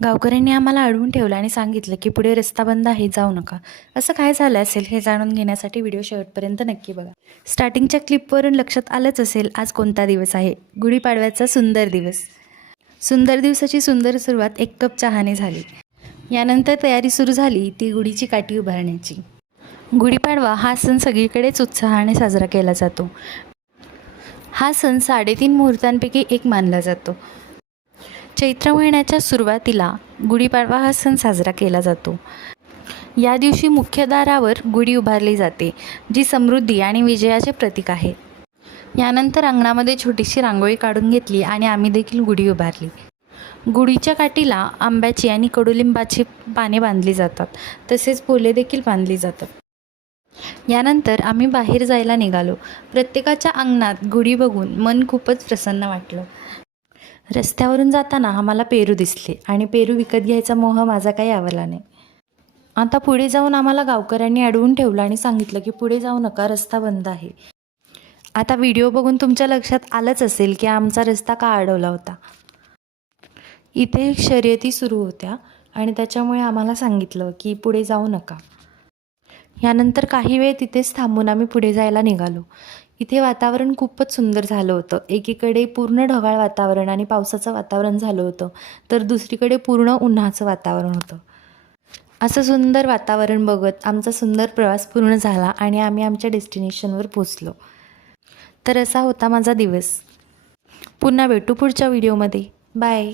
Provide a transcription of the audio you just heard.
गावकऱ्यांनी आम्हाला अडवून ठेवलं आणि सांगितलं की पुढे रस्ता बंद आहे, जाऊ नका. असं काय झालं असेल हे जाणून घेण्यासाठी व्हिडिओ शेवटपर्यंत नक्की बघा. स्टार्टिंगच्या क्लिपवरून लक्षात आलंच असेल आज कोणता दिवस आहे. गुढीपाडव्याचा सुंदर दिवस. सुंदर दिवसाची सुंदर सुरुवात एक कप चहाने झाली. यानंतर तयारी सुरू झाली ती गुढीची काठी उभारण्याची. गुढीपाडवा हा सण सगळीकडेच उत्साहाने साजरा केला जातो. हा सण 3.5 मुहूर्तांपैकी एक मानला जातो. चैत्र महिन्याच्या सुरुवातीला गुढीपाडवा हा सण साजरा केला जातो. या दिवशी मुख्य दारावर गुढी उभारली जाते, जी समृद्धी आणि विजयाचे प्रतीक आहे. यानंतर अंगणामध्ये छोटीशी रांगोळी काढून घेतली आणि आम्ही देखील गुढी उभारली. गुढीच्या काठीला आंब्याची आणि कडुलिंबाची पाने बांधली जातात, तसेच पोले देखील बांधली जातात. यानंतर आम्ही बाहेर जायला निघालो. प्रत्येकाच्या अंगणात गुढी बघून मन खूपच प्रसन्न वाटलं. रस्त्यावरून जाताना आम्हाला पेरू दिसले आणि पेरू विकत घ्यायचा मोह माझा काही आवरला नाही. आता पुढे जाऊन आम्हाला गावकऱ्यांनी अडवून ठेवलं आणि सांगितलं की पुढे जाऊ नका, रस्ता बंद आहे. आता व्हिडिओ बघून तुमच्या लक्षात आलंच असेल की आमचा रस्ता का अडवला होता. इथे शर्यती सुरू होत्या आणि त्याच्यामुळे आम्हाला सांगितलं की पुढे जाऊ नका. यानंतर काही वेळ तिथेच थांबून आम्ही पुढे जायला निघालो. इथे वातावरण खूपच सुंदर झालं होतं. एकीकडे पूर्ण ढगाळ वातावरण आणि पावसाचं वातावरण झालं होतं, तर दुसरीकडे पूर्ण उन्हाचं वातावरण होतं. असं सुंदर वातावरण बघत आमचा सुंदर प्रवास पूर्ण झाला आणि आम्ही आमच्या डेस्टिनेशनवर पोचलो. तर असा होता माझा दिवस. पुन्हा भेटू पुढच्या व्हिडिओमध्ये. बाय.